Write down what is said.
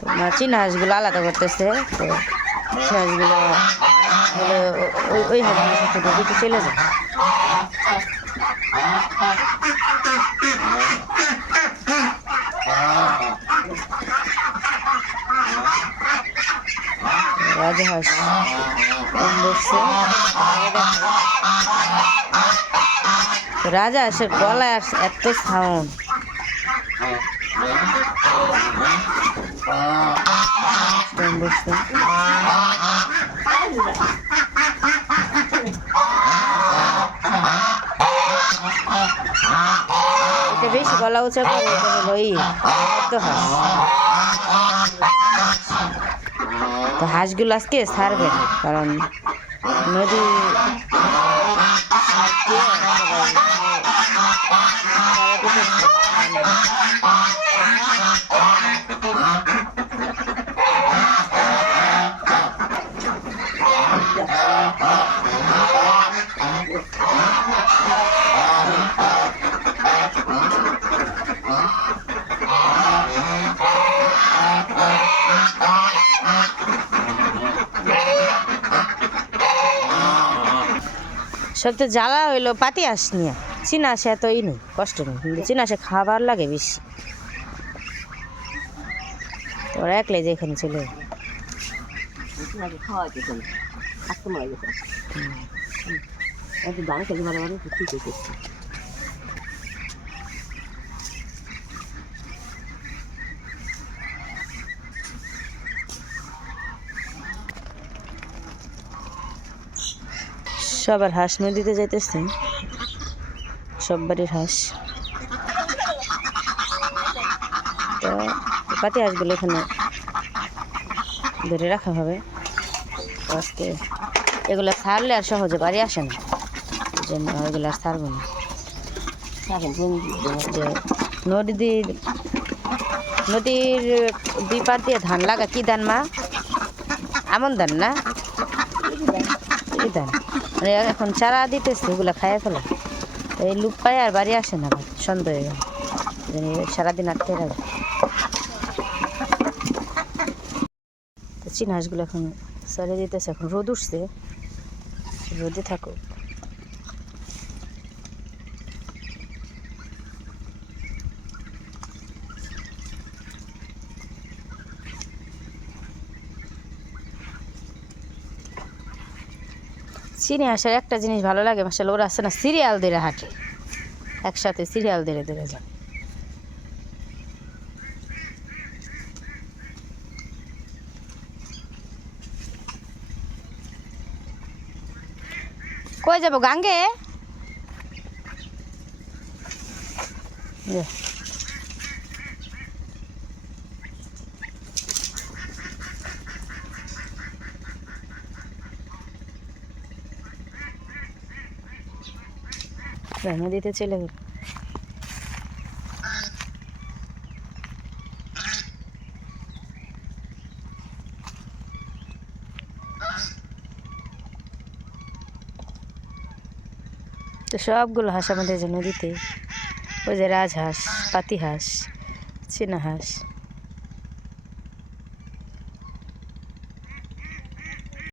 তোমার চীনা হাঁসগুলো আলাদা করতেছে, তো সে হাঁসগুলো হলো ওই ওই হাঁসগুলোর সাথে দিকে চলে যায় রাজহাঁস রাজহাঁসের গলায় আস- এত সাউন্ড এটা গলা উঁচা করে হলো এই হাঁস। তো হাঁসগুলো আজকে ছাড়বে না কারণ নদী দিয়ে সবাই তো জ্বালা হইল, পাতি আস নিয়ে। চিনা আসে এত ই নেই, কষ্ট নেই। কিন্তু চিনা আসে খাবার লাগে বেশি। তোরা একলে যে এখানে ছিল খাওয়া যেত না আজকে মারা গেছে একটু দাঁড়িয়ে খেলে ভালো ভালো ঠিক হয়েছে সবার হাঁস নদীতে যাইতেছে। সব বাড়ির হাঁস। তো পাতি হাঁসগুলো এখানে ধরে রাখা হবে। আজকে এগুলো ছাড়লে আর সহজে বাড়ি আসে না। এই জন্য এগুলো আর ছাড়বো না। নদীর নদীর দুই দিয়ে ধান লাগা কি ধান মা? এমন ধান না? এই ধান? মানে এখন চারা দিতেছে, ওগুলো খাইয়ে ফেলে। এই লুপ পায় আর বাড়ি আসে না সন্ধ্যা হয়ে সারাদিন আটকে রাখে তো চীন হাঁসগুলো এখন সারিয়ে দিতেছে এখন রোদ উঠছে। রোদে থাকুক চিনি আসার একটা জিনিস ভালো লাগে মাসাল ওরা আছে না, সিরিয়াল ধরে হাঁটে। একসাথে সিরিয়াল ধরে ধরে যায়। কই যাব, গাঙ্গে? নদীতে চলে গেল। তো সবগুলো হাঁস আমাদের যে নদীতে ওই যে রাজহাঁস পাতি হাঁস চীনা হাঁস।